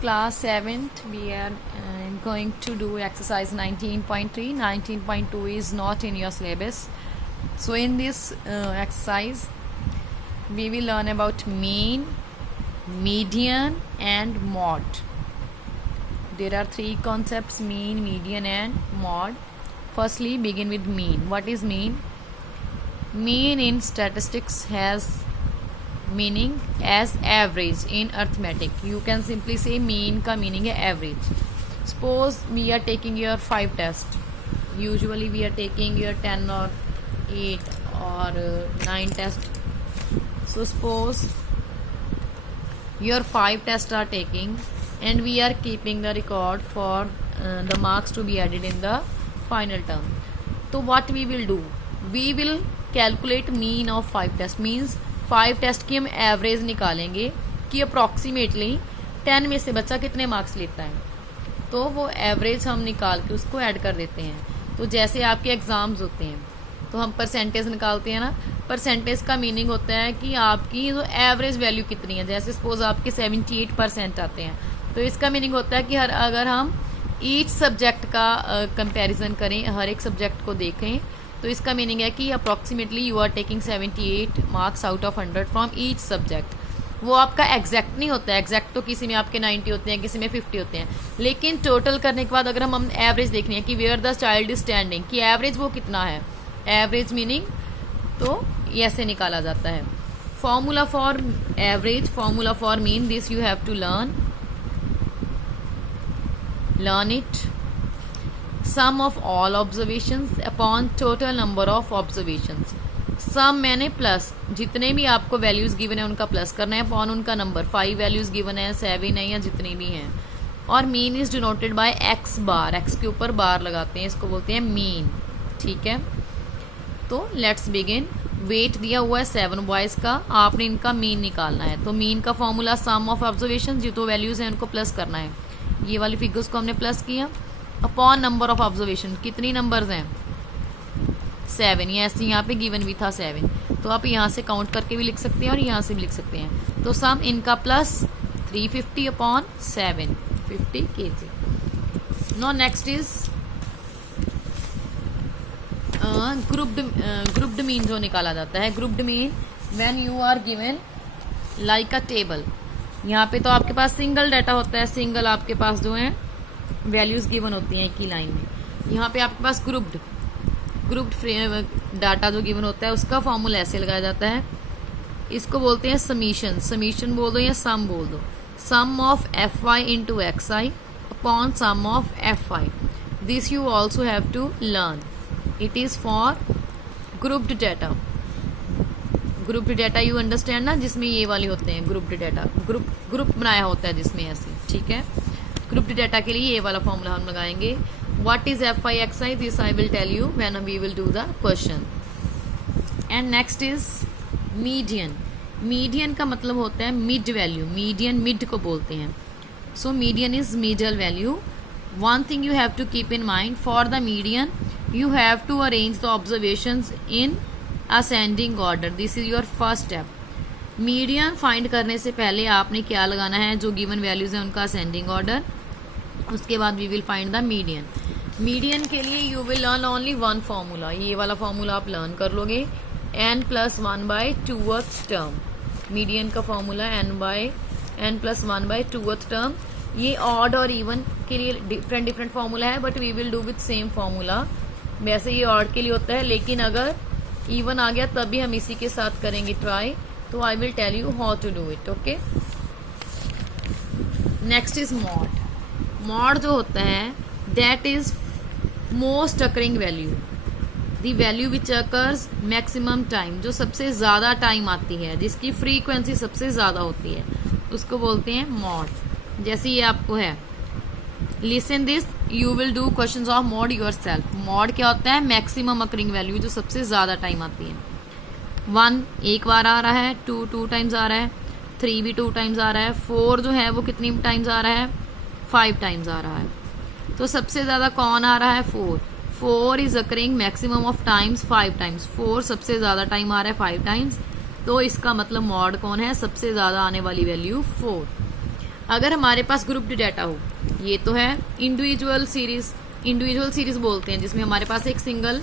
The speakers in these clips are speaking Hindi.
Class 7th, we are going to do exercise 19.3. 19.2 is not in your syllabus. So in this exercise, we will learn about mean, median and mode. There are three concepts: mean, median and mode. Firstly, begin with mean. What is mean? Mean in statistics has meaning as average in arithmetic. You can simply say mean का meaning है average. Suppose we are taking your 5 test. Usually we are taking your 10 or 8 or 9 test. So suppose your 5 tests are taking and we are keeping the record for the marks to be added in the final term. So what we will do? We will calculate mean of 5 tests. Means 5 test की हम एवरेज निकालेंगे कि अप्रॉक्सीमेटली 10 में से बच्चा कितने मार्क्स लेता है, तो वो एवरेज हम निकाल के उसको ऐड कर देते हैं. तो जैसे आपके एग्ज़ाम्स होते हैं तो हम परसेंटेज निकालते हैं ना. परसेंटेज का मीनिंग होता है कि आपकी जो एवरेज वैल्यू कितनी है. जैसे सपोज आपके 78% आते हैं तो इसका मीनिंग होता है कि अगर हम ईच सब्जेक्ट का कंपैरिजन करें, हर एक सब्जेक्ट को देखें, तो इसका मीनिंग है कि approximately you are taking 78 marks out of 100 from each subject. वो आपका एग्जैक्ट नहीं होता है. एग्जैक्ट तो किसी में आपके 90 होते हैं, किसी में 50 होते हैं, लेकिन टोटल करने के बाद अगर हम एवरेज देखनी है कि where the child is standing, कि एवरेज वो कितना है, एवरेज मीनिंग तो ऐसे निकाला जाता है. Formula for average, formula for mean, this you have to learn it. Sum of all observations upon total number of observations. Sum मैंने प्लस, जितने भी आपको वैल्यूज गिवन है उनका प्लस करना है अपॉन उनका नंबर. 5 वैल्यूज गिवन है, 7 है या जितनी भी हैं. और mean is denoted by x bar. X के ऊपर बार लगाते हैं, इसको बोलते हैं मीन. ठीक है, तो लेट्स बिगिन. वेट दिया हुआ है 7 बॉयज का, आपने इनका मीन निकालना है. तो मीन का फॉर्मूला सम ऑफ ऑब्जर्वेशन, जो तो वैल्यूज हैं उनको प्लस करना है. ये वाली फिगर्स को हमने प्लस किया अपॉन नंबर ऑफ ऑब्जर्वेशन. कितनी नंबर्स हैं? 7. ये ऐसे यहाँ पे गिवन भी था 7, तो आप यहाँ से काउंट करके भी लिख सकते हैं और यहाँ से भी लिख सकते हैं. तो सम इनका plus 350 upon 7, 50 kg. No next is grouped mean जो निकाला जाता है. Grouped mean when you are given like a table. यहाँ पे तो आपके पास सिंगल डाटा होता है, सिंगल आपके पास जो है वैल्यूज गिवन होती हैं एक ही लाइन में. यहाँ पे आपके पास ग्रुप्ड डाटा जो गिवन होता है उसका फॉर्मूला ऐसे लगाया जाता है. इसको बोलते हैं समीशन. समीशन बोल दो या सम बोल दो. Sum of F Y into X I upon sum of F I. This you also have to learn. It is for grouped data. Grouped data you understand ना, जिसमें ये वाले होते हैं ग्रुप्ड डाटा. ग्रुप बनाया होता है जिसमें ऐसे. ठीक है, ग्रुप्ड डाटा के लिए ये वाला फॉर्मूला हम लगाएंगे. What is F I X I, this I will tell you when we will do the question. And next is median. Median का मतलब होता है मिड वैल्यू. मीडियन मिड को बोलते हैं. So median is middle value. One thing you have to keep in mind, for the median you have to arrange the observations in ascending order. This is your first step. Median find करने से पहले आपने क्या लगाना है, जो गिवन वैल्यूज हैं उनका असेंडिंग ऑर्डर. उसके बाद we will find the median. Median के लिए you will learn only one formula. ये वाला फॉर्मूला आप लर्न कर लोगे. n+1/2th term. मीडियन का फॉर्मूला n+1/2th टर्म. ये ऑड और इवन के लिए डिफरेंट फॉर्मूला है, but we will do with same formula. वैसे ये ऑड के लिए होता है, लेकिन अगर इवन आ गया तब भी हम इसी के साथ करेंगे ट्राई. तो I will tell you how to do it. Okay, next is mod. Mod जो होता है that is most occurring value. The value which occurs maximum time. जो सबसे ज्यादा टाइम आती है, जिसकी फ्रीक्वेंसी सबसे ज्यादा होती है, उसको बोलते हैं मॉड. जैसे ये आपको है, listen this, you will do questions of mod yourself. Mod क्या होता है? मैक्सिमम अकरिंग वैल्यू, जो सबसे ज्यादा टाइम आती है. 1 एक बार आ रहा है, 2 2 टाइम्स आ रहा है, 3 भी 2 टाइम्स आ रहा है, 4 जो है वो कितनी टाइम्स आ रहा है? 5 टाइम्स आ रहा है. तो सबसे ज्यादा कौन आ रहा है? 4. 4 is occurring maximum of times 5 times. 4 सबसे ज्यादा टाइम आ रहा है 5 टाइम्स. तो इसका मतलब मॉड कौन है? सबसे ज्यादा आने वाली वैल्यू 4. अगर हमारे पास ग्रुप्ड डाटा हो, ये तो है इंडिविजुअल सीरीज, इंडिविजुअल सीरीज बोलते हैं जिसमें हमारे पास एक सिंगल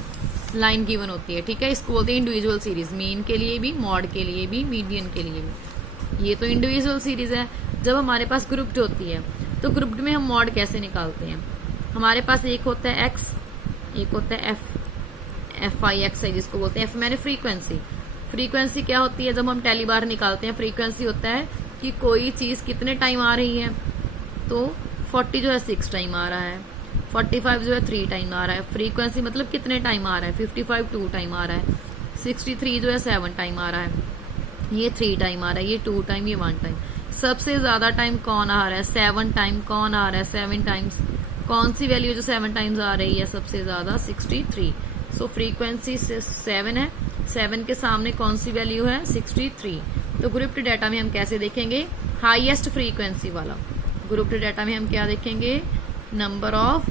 लाइन गिवन होती है, ठीक है, इसको बोलते हैं इंडिविजुअल सीरीज, मीन के लिए भी, मॉड के लिए भी, मीडियन के लिए भी। ये तो इंडिविजुअल सीरीज है। जब हमारे पास ग्रुप्ड होती है तो ग्रुप्ड में हम मॉड कैसे निकालते हैं? हमारे पास एक होता है एक्स, एक होता है एफ आई एक्स है जिसको बोलते हैं एफ मैंने फ्रीक्वेंसी। फ्रीक्वेंसी क्या होती है? जब हम टेली बार निकालते हैं, फ्रीक्वेंसी होता है कि कोई चीज कितने टाइम आ रही है। तो 40 जो है 6 टाइम आ रहा है, 45 जो है 3 टाइम आ रहा है। फ्रीक्वेंसी मतलब कितने टाइम आ रहा है। 55 2 टाइम आ रहा है, 63 जो है 7 टाइम आ रहा है, ये 3 टाइम आ रहा है, ये 2 टाइम, ये 1 टाइम। सबसे ज्यादा टाइम कौन आ रहा है? 7 टाइम। कौन आ रहा है? 7 टाइम्स। कौन सी वैल्यू जो 7 टाइम्स आ रही है सबसे ज्यादा? 63। सो फ्रीक्वेंसी 7 है, 7 के सामने कौन सी वैल्यू है? 63। तो ग्रुप्ड डाटा में हम कैसे देखेंगे? हाईएस्ट फ्रीक्वेंसी वाला। ग्रुप्ड डाटा में हम क्या देखेंगे? Number of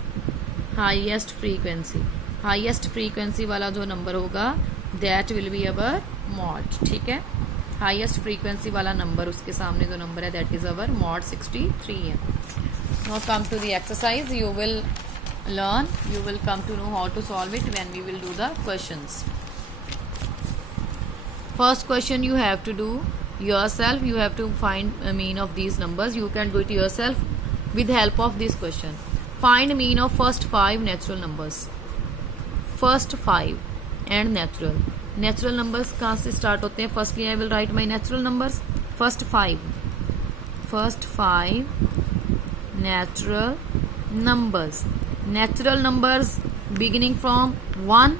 highest frequency. Highest frequency वाला जो नंबर होगा that will be our mod, ठीक है। हाईएस्ट फ्रीक्वेंसी वाला नंबर, उसके सामने जो नंबर है दैट इज अवर मॉड 63 है। Now come to the exercise, you will come to know how to solve it when we will do the questions. First question you have to do yourself, you have to find a mean of these numbers. You can do it yourself with help of this question. Find mean of first 5 natural numbers. First 5 and natural. Natural numbers कहाँ से start होते हैं? Firstly I will write my natural numbers. First 5 natural numbers. Natural numbers beginning from 1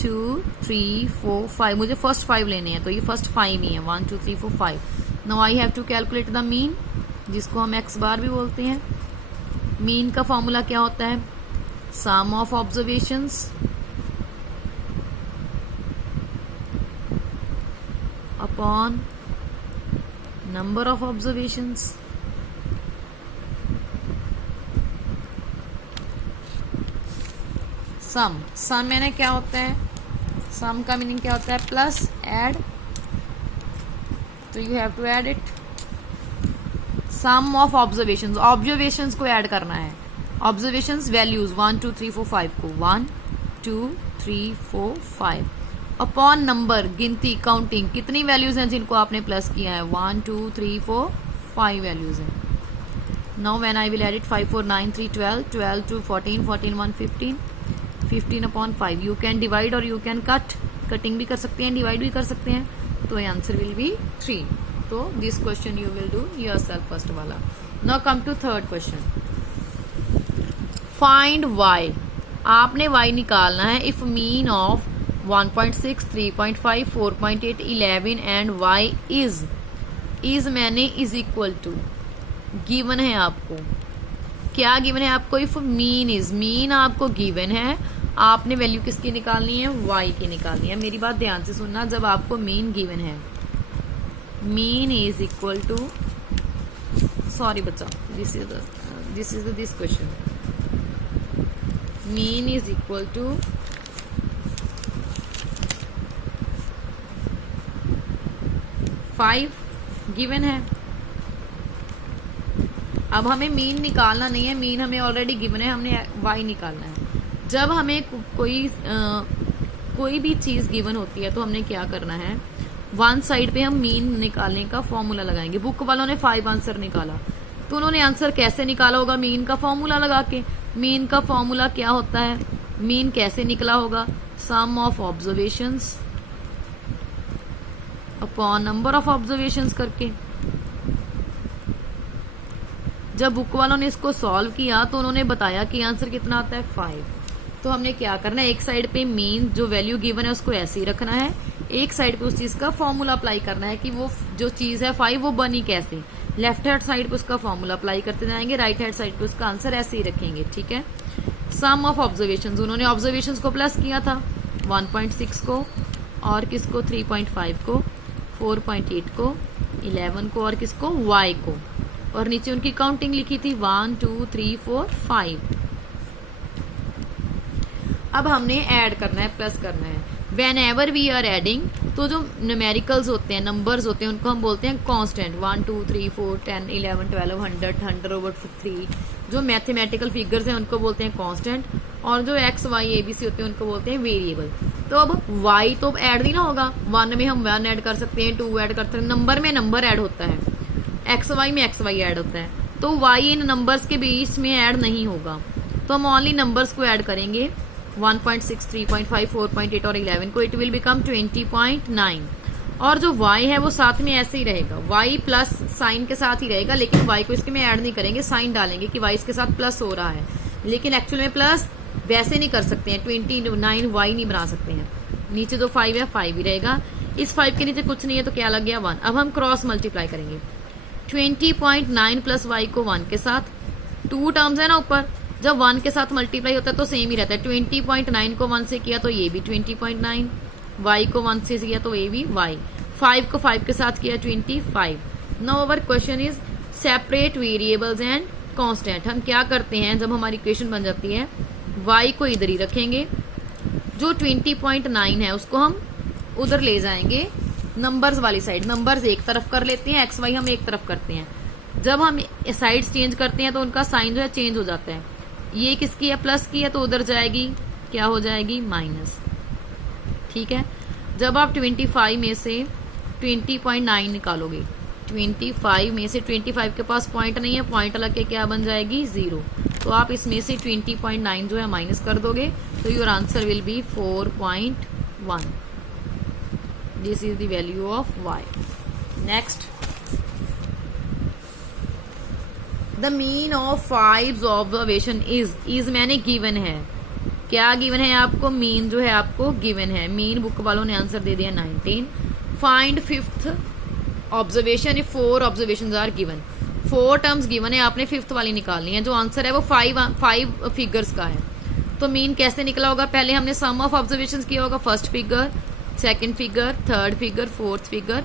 2 3 4 5. मुझे फर्स्ट 5 लेने हैं, तो ये फर्स्ट 5 ही है। 1 2 3 4 5. Now I have to calculate the mean, जिसको हम एक्स बार भी बोलते हैं। मीन का फॉर्मूला क्या होता है? Sum of observations upon number of observations sum मैंने क्या होता है? सम का मीनिंग क्या होता है? प्लस ऐड, तो you have to add it. Sum of observations, observations को ऐड करना है। ऑब्जर्वेशंस वैल्यूज 1 2 3 4 5 को 1 2 3 4 5 अपॉन नंबर, गिनती, काउंटिंग, कितनी वैल्यूज हैं जिनको आपने प्लस किया है? 1 2 3 4 5 वैल्यूज हैं। Now when I will add it 5 4 9 3 12 12 2 14 14 1 15 15 upon 5। You can divide और यू कैन कट, कटिंग भी कर सकते हैं, डिवाइड भी कर सकते हैं, तो आंसर विल बी 3। तो this question you will do yourself first वाला। Now come to third question, find y। आपने y निकालना है if mean of 1.6 3.5 4.8 11 and y is मैंने इज इक्वल टू गिवन है आपको। क्या गिवन है आपको? इफ मीन इज, मीन आपको गिवन है, आपने वैल्यू किसकी निकालनी है? y की निकालनी है। मेरी बात ध्यान से सुनना, जब आपको मीन गिवन है, mean is equal to, sorry बच्चा, this is this question, mean is equal to five given है। अब हमें मीन निकालना नहीं है, मीन हमें ऑलरेडी गिवन है, हमने y निकालना है। जब हमें कोई भी चीज गिवन होती है तो हमने क्या करना है? वन साइड पे हम मीन निकालने का फॉर्मूला लगाएंगे। बुक वालों ने 5 आंसर निकाला, तो उन्होंने आंसर कैसे निकाला होगा? मीन का फॉर्मूला लगा के। मीन का फॉर्मूला क्या होता है? मीन कैसे निकला होगा? Sum of observations upon number of observations करके। जब बुक वालों ने इसको सॉल्व किया तो उन्होंने बताया कि आंसर कितना आता है? 5। तो हमने क्या करना है? एक साइड पे मीन जो वैल्यू गिवन है उसको ऐसे ही रखना है, एक साइड पे उस चीज का फॉर्मूला अप्लाई करना है कि वो जो चीज है 5 वो बनी कैसे। लेफ्ट हैंड साइड पे उसका फॉर्मूला अप्लाई करते जाएंगे, राइट हैंड साइड पे उसका आंसर ऐसे ही रखेंगे, ठीक है। सम ऑफ ऑब्जर्वेशन, उन्होंने ऑब्जर्वेशन को प्लस किया था 1.6 को, और किसको? 3.5 को, 4.8 को, 11 को, और किसको? y को। और नीचे उनकी काउंटिंग लिखी थी 1 2 3 4 5। अब हमने ऐड करना है, प्लस करना है। Whenever we are adding, तो जो न्यूमेरिकल्स होते हैं, नंबर्स होते हैं, उनको हम बोलते हैं कांस्टेंट। 1 2 3 4 10 11 12 100 100/3, जो मैथमेटिकल फिगर्स हैं उनको बोलते हैं कांस्टेंट, और जो एक्स वाई ABC होते हैं उनको बोलते हैं वेरिएबल। तो अब y तो ऐड नहीं ना होगा, 1 में हम 1 ऐड कर सकते हैं, 2 ऐड कर सकते हैं, नंबर में नंबर ऐड होता है, एक्स वाई में एक्स वाई ऐड होता है, तो y इन नंबर्स के बीच में ऐड नहीं होगा, तो हम ओनली नंबर्स को ऐड करेंगे, 1.6 3.5 4.8 और 11 को, इट विल बिकम 20.9। और जो y है वो साथ में ऐसे ही रहेगा, y प्लस साइन के साथ ही रहेगा, लेकिन y को इसके में ऐड नहीं करेंगे, साइन डालेंगे कि y इसके साथ प्लस हो रहा है, लेकिन एक्चुअल में प्लस वैसे नहीं कर सकते हैं, 29y नहीं बना सकते हैं। नीचे जो 5 है 5 ही रहेगा, इस 5 के नीचे कुछ नहीं है तो क्या लग गया 1। अब हम क्रॉस मल्टीप्लाई करेंगे, 20.9 प्लस y को 1 के साथ, 2 टर्म्स है ना ऊपर, जब 1 के साथ मल्टीप्लाई होता है तो सेम ही रहता है, 20.9 को 1 से किया तो ये भी 20.9, y को 1 से किया तो ये भी y, 5 को 5 के साथ किया 25। Now our question is separate variables and constant. हम क्या करते हैं जब हमारी इक्वेशन बन जाती है, y को इधर ही रखेंगे, जो 20.9 है उसको हम उधर ले जाएंगे नंबर्स वाली साइड, नंबर्स एक तरफ कर लेते हैं, एक्स वाई हम एक तरफ करते हैं। जब हम साइड्स चेंज करते हैं तो उनका साइन जो है चेंज हो जाता है, ये किसकी है प्लस की है तो उधर जाएगी क्या हो जाएगी माइनस, ठीक है। जब आप 25 में से 20.9 निकालोगे, 25 में से 25 के पास पॉइंट नहीं है, पॉइंट लग के क्या बन जाएगी 0, तो आप इसमें से 20.9 जो है माइनस कर दोगे, तो your answer will be 4.1। This is the value of y। Next, the mean of 5 observation is मैंने गिवन है, क्या गिवन है आपको, मीन जो है आपको गिवन है, मीन बुक वालों ने आंसर दे दिया 19। Find 5th observation if 4 observations are given, 4 terms given है, आपने 5th वाली निकालनी है, जो आंसर है वो 5 फिगर्स का है। तो मीन कैसे निकला होगा, पहले हमने सम ऑफ ऑब्जर्वेशंस किया होगा, first figure, second figure, third figure, fourth figure,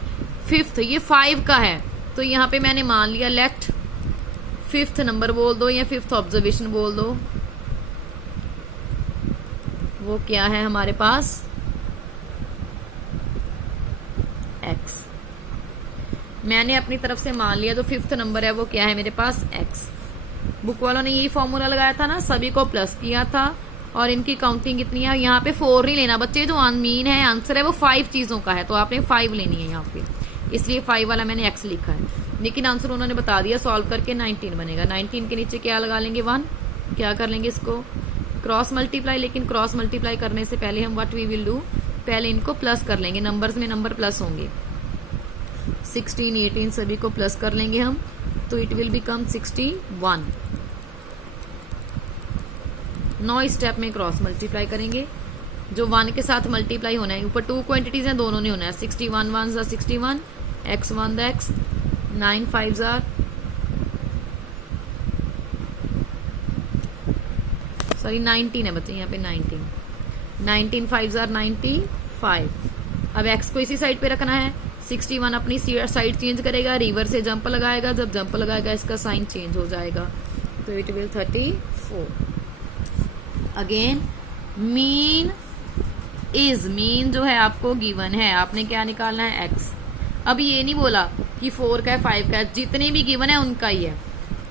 5th, ये 5 का है, तो यहाँ पे मैंने मान लिया लेट 5th नंबर बोल दो या 5th ऑब्जर्वेशन बोल दो, वो क्या है हमारे पास x। मैंने अपनी तरफ से मान लिया जो 5th नंबर है वो क्या है मेरे पास x। बुक वालों ने यही फॉर्मूला लगाया था ना, सभी को प्लस किया था, और इनकी काउंटिंग कितनी है, यहाँ पे 4 नहीं लेना बच्चे, जो मीन है आंसर है वो 5 चीजों का है, तो आपने 5 लेनी है यहाँ पे, इसलिए 5 वाला मैंने x लिखा है, लेकिन आंसर उन्होंने बता दिया, सॉल्व करके 19 बनेगा। 19 के नीचे क्या लगा लेंगे 1, क्या कर लेंगे इसको क्रॉस मल्टीप्लाई, लेकिन क्रॉस मल्टीप्लाई करने से पहले हम व्हाट वी विल डू, पहले इनको प्लस कर लेंगे, नंबर्स में नंबर प्लस होंगे, 16 18 सभी को प्लस कर लेंगे हम, तो इट विल बिकम 61। 9 स्टेप में क्रॉस मल्टीप्लाई करेंगे, जो 1 के साथ मल्टीप्लाई होना है, ऊपर 2 क्वांटिटीज हैं दोनों ने होना है, 61 1s are 61, x 1 x, 9 5s are sorry 19 है बच्चे यहाँ पे 19 5s are 95। अब x को इसी साइड पे रखना है, 61 अपनी साइड चेंज करेगा, रिवर से जंप लगाएगा, जब जंप लगाएगा इसका साइन चेंज हो जाएगा, तो it will 34। Again mean is, mean जो है आपको गिवन है, आपने क्या निकालना है x। अब ये नहीं बोला कि 4 का है 5 का है, जितने भी गिवन है उनका ही है,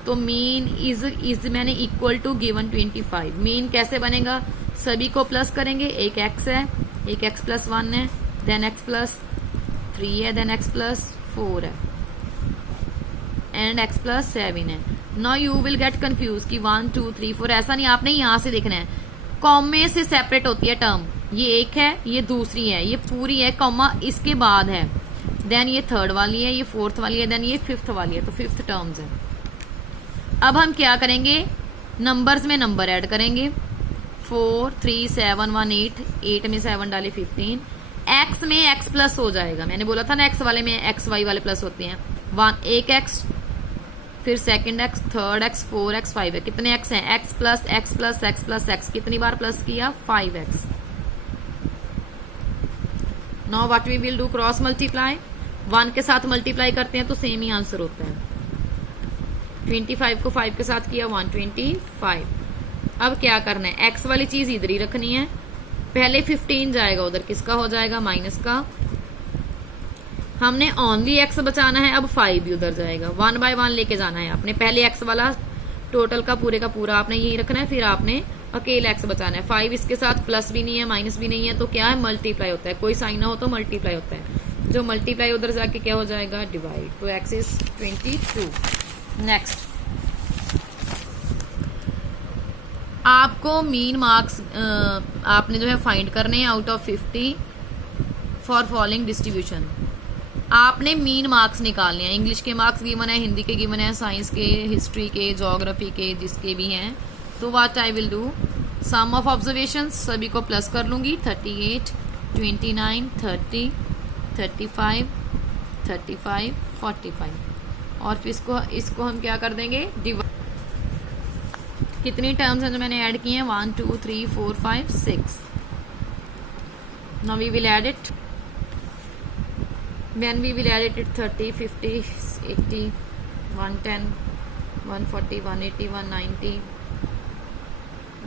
तो मीन इज मैंने इक्वल टू गिवन 25। मीन कैसे बनेगा, सभी को प्लस करेंगे, एक x है, एक x प्लस 1 है, देन x प्लस 3 है, देन x प्लस 4 है, एंड x प्लस 7 है। Now you will get confuse कि 1 2 3 4, ऐसा नहीं, आपने यहाँ से देखना है, कॉमे से सेपरेट होती है टर्म, ये एक है, ये दूसरी है, ये पूरी है, कॉमा इसके बाद है, देन ये थर्ड वाली है, ये फोर्थ वाली है, देन ये 5th वाली है, तो 5th टर्म्स है। अब हम क्या करेंगे, नंबर्स में नंबर ऐड करेंगे, 4 3 7 1 8, 8 में 7 डाले 15, x में x प्लस हो जाएगा, मैंने बोला था ना x वाले में x y वाले प्लस होते हैं, 1 x, फिर second x, third x, 4x 5 है, कितने x हैं, x plus x plus x plus x, कितनी बार प्लस किया 5x। Now what we will do, cross multiply, 1 के साथ मल्टीप्लाई करते हैं तो सेम ही आंसर होता है, 25 को 5 के साथ किया 125। अब क्या करना है, x वाली चीज इधर ही रखनी है, पहले 15 जाएगा उधर, किसका हो जाएगा, माइनस का। हमने ओनली एक्स बचाना है, अब 5 भी उधर जाएगा, 1 बाय 1 लेके जाना है आपने। पहले एक्स वाला टोटल का पूरा आपने यही रखना है, फिर आपने अकेले एक्स बचाना है। 5 इसके साथ प्लस भी नहीं है माइनस भी नहीं है, तो क्या है, मल्टीप्लाई होता है। कोई साइन ना हो तो मल्टीप्लाई होता है, जो मल्टीप्लाई उधर जाके क्या हो जाएगा, डिवाइड। तो एक्स इज 22। नेक्स्ट, आपको मीन मार्क्स आपने जो है फाइंड करने हैं out of 50 for following distribution. आपने मीन मार्क्स निकालने हैं। इंग्लिश के मार्क्स गिवन है, हिंदी के गिवन है, साइंस के, हिस्ट्री के, ज्योग्राफी के, जिसके भी हैं। तो what I will do, sum of observations सभी को प्लस कर लूंगी, 38, 29, 30, 35, 35, 45, और फिर इसको हम क्या कर देंगे, डिवाइड। कितनी टर्म्स हैं जो मैंने ऐड की हैं, 1 2 3 4 5 6। Now we will add it. When we will add it 30, 50, 80, 110, 140, 180, 190,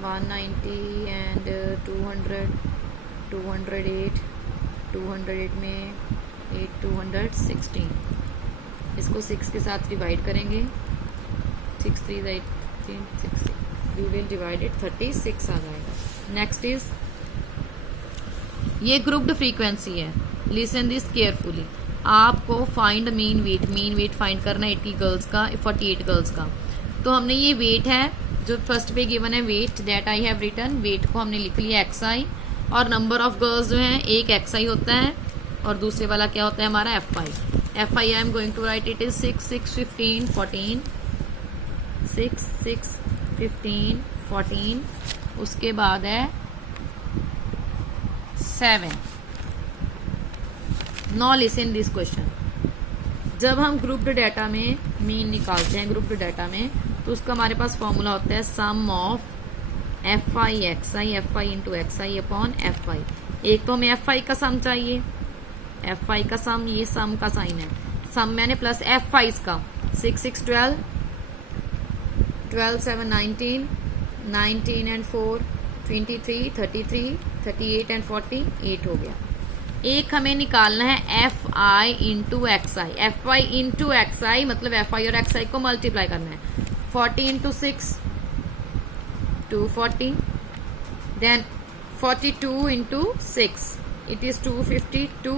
190 and 200, 208, 208 में 8, 216। इसको 6 के साथ डिवाइड करेंगे, 6 3 18, 60। We will divide it 36 आ जाएगा। नेक्स्ट इज, ये ग्रुप्ड फ्रीक्वेंसी है। Listen this carefully. आपको फाइंड मीन वेट फाइंड करना है 80 गर्ल्स का, 48 गर्ल्स का। तो हमने ये वेट है जो फर्स्ट पे गिवन है, weight that I have written. Weight को हमने लिख लिया XI, और नंबर ऑफ गर्ल्स जो है एक XI होता है और दूसरे वाला क्या होता है हमारा FI। FI I am going to write it is 6 6 15 14, 6 6 15 14, उसके बाद है 7। Now listen this question। जब हम ग्रुप्ड डाटा में मीन निकालते हैं ग्रुप्ड डाटा में, तो उसका हमारे पास फॉर्मूला होता है sum of FI XI, FI into XI upon FI। एक तो हमें FI का सम चाहिए, FI का सम, ये सम का साइन है, सम मैंने प्लस FI का, 6 6 12, 12 7 19, 19 and 4 23, 33, 38 and 40 8 हो गया। एक हमें निकालना है FI into XI। FI into XI मतलब FI और XI को मल्टीप्लाई करना है। 40 into 6 240, then 42 into 6 it is 252,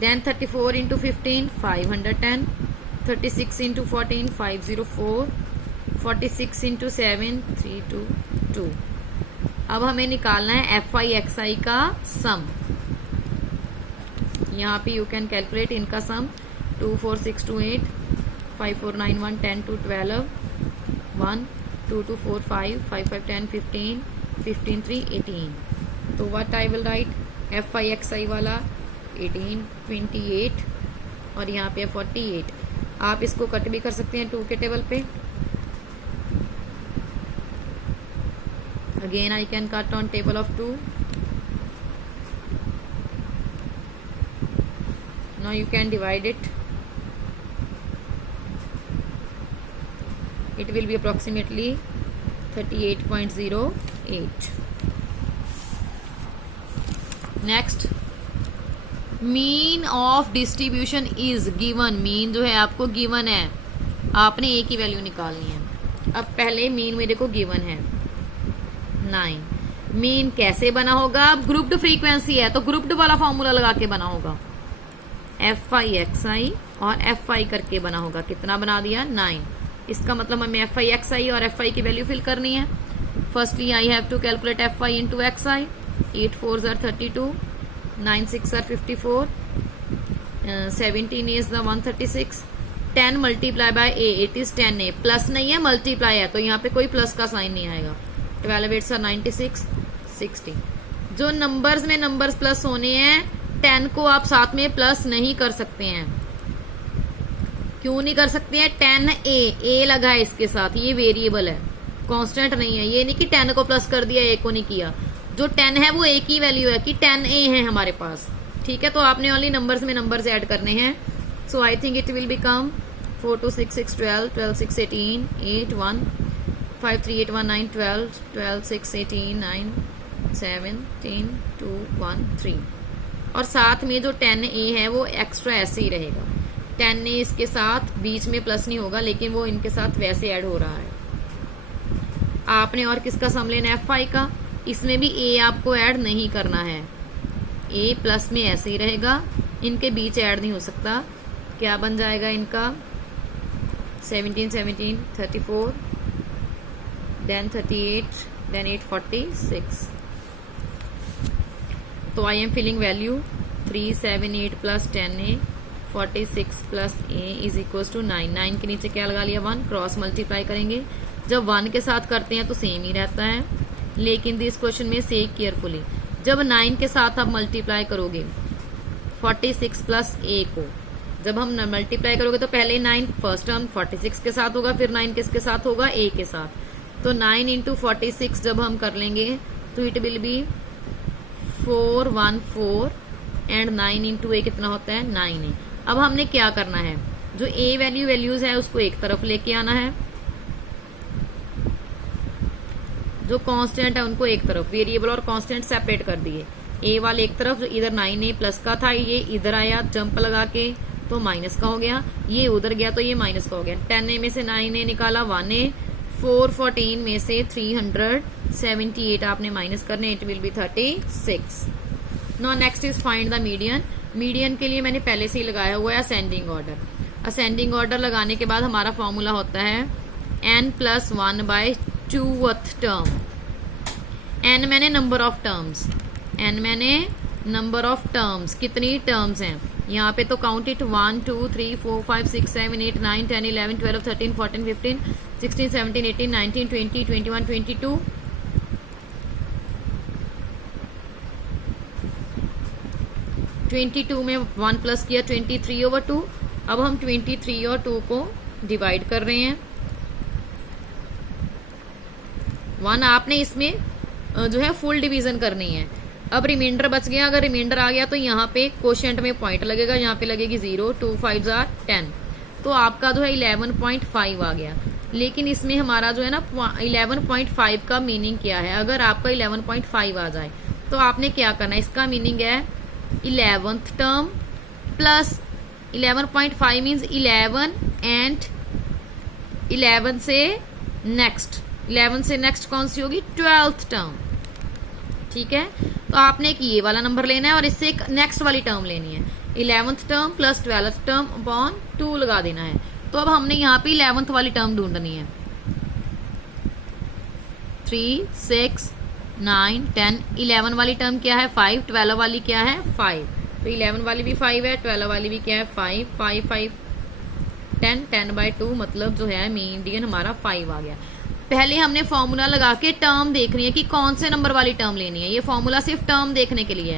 then 34 into 15 510, 36 into 14 504, 46 into 7 322। अब हमें निकालना है FI XI का सम। यहाँ पे यू कैन कैलकुलेट इनका सम, 2 4 6 2 8, 5 4 9 1 10 2 12, 1 2 2 4 5 5 5 10 15 15 3 18। तो what I will write, FI XI वाला 18 28 और यहाँ पे 48। आप इसको कट भी कर सकते हैं 2 के टेबल पे। Again I can cut on table of 2. Now you can divide it. It will be approximately 38.08. Next, mean of distribution is given। mean जो है आपको given है, आपने एक ही वैल्यू निकालनी है। अब पहले mean मेरे को given है 9। मीन कैसे बना होगा, अब ग्रुप्ड फ्रीक्वेंसी है तो ग्रुप्ड वाला फॉर्मूला लगा के बना होगा, FI XI और FI करके बना होगा। कितना बना दिया, 9। इसका मतलब हमें FI XI और FI की वैल्यू फिल करनी है। Firstly I have to calculate FI into XI। 8 4s are 32, 9 6 are 54, 17 is the 136, 10 multiply by A, it is 10A। Plus नहीं है, मल्टीप्लाई है, तो यहाँ पे कोई प्लस का साइन नहीं आएगा। 12 8s are 96, 60। जो नंबर्स में नंबर्स प्लस होने हैं, 10 को आप साथ में प्लस नहीं कर सकते हैं। क्यों नहीं कर सकते हैं, 10A लगा है इसके साथ, ये वेरिएबल है, कांस्टेंट नहीं है। ये नहीं कि 10 को प्लस कर दिया, A को नहीं किया। जो 10 है वो एक ही वैल्यू है कि 10A है हमारे पास, ठीक है। तो आपने ओनली नंबर्स में नंबर्स ऐड करने हैं। So I think it will become 4 2 6 6 12, 12 6 18, 8 1 5 3 8 1 9 12, 12 6 18 9 17 2 1 3 और साथ में जो 10A है वो एक्स्ट्रा ऐसे ही रहेगा। 10A इसके साथ बीच में प्लस नहीं होगा, लेकिन वो इनके साथ वैसे ऐड हो रहा है। आपने और किसका सम लेना है, FI का। इसमें भी A आपको ऐड नहीं करना है, A प्लस में ऐसे ही रहेगा, इनके बीच ऐड नहीं हो सकता। क्या बन जाएगा इनका 17 17 34 देन 38 देन 8 46। तो I am filling value 378 plus 10A 46 plus A is equal to 9। 9 के नीचे क्या लगा लिया, 1। क्रॉस मल्टीप्लाई करेंगे, जब 1 के साथ करते हैं तो सेम ही रहता है, लेकिन दिस क्वेश्चन में से केयरफुली जब 9 के साथ आप मल्टीप्लाई करोगे 46 प्लस A को, जब हम मल्टीप्लाई करोगे तो पहले 9 फर्स्ट टर्म 46 के साथ होगा, फिर 9 किसके साथ होगा, A के साथ। तो 9 इंटू 46 जब हम कर लेंगे तो it will be 414 and 9 into A कितना होता है, 9A। अब हमने क्या करना है, जो A वैल्यूज है उसको एक तरफ लेके आना है, जो कांस्टेंट है उनको एक तरफ, वेरिएबल और कांस्टेंट सेपरेट कर दिए। A वाले एक तरफ, जो इधर 9A प्लस का था ये इधर आया जंप लगा के तो माइनस का हो गया, ये उधर गया तो ये माइनस का हो गया। 10A में से 9A निकाला 1A, 414 में से 378 आपने माइनस करने, it will be 36। Now next is find the median. Median के लिए मैंने पहले से ही लगाया हुआ है असेंडिंग ऑर्डर। असेंडिंग ऑर्डर लगाने के बाद हमारा फॉर्मूला होता है n plus 1 by 2th term. n मैंने नंबर ऑफ टर्म्स, n मैंने नंबर ऑफ टर्म्स, कितनी टर्म्स हैं यहाँ पे, तो काउंट इट 1 2 3 4 5 6 7 8 9 10 11 12 13 14 15 16 17 18 19 20 21 22 22 में 1 प्लस किया 23/2। अब हम 23 और 2 को डिवाइड कर रहे हैं। 1 आपने इसमें जो है फुल डिवीजन करनी है। अब रिमाइंडर बच गया, अगर रिमाइंडर आ गया तो यहाँ पे कोशेंट में पॉइंट लगेगा, यहाँ पे लगेगी 0, 2 5 10, तो आपका जो है 11.5 आ गया। लेकिन इसमें हमारा जो है ना 11.5 का मीनिंग क्या है, अगर आपका 11.5 आ जाए तो आपने क्या करना है, इसका मीनिंग है 11th term plus 11.5 means 11 and 11 से नेक्स्ट कौन सी होगी, 12th टर्म। ठीक है, तो आपने एक ये वाला नंबर लेना है और इससे एक नेक्स्ट वाली टर्म लेनी है, 11th term plus 12th term upon 2 लगा देना है। तो अब हमने यहाँ पे 11th वाली टर्म ढूंढनी है। 3 6 9 10 11 वाली टर्म क्या है 5, 12 वाली क्या है 5, तो 11 वाली भी 5 है, 12 वाली भी क्या है 5 5 5 10 10/2, मतलब जो है मीडियन हमारा 5 आ गया। पहले हमने फॉर्मूला लगा के टर्म देखनी है कि कौन से नंबर वाली टर्म लेनी है, ये फॉर्मूला सिर्फ टर्म देखने के लिए है।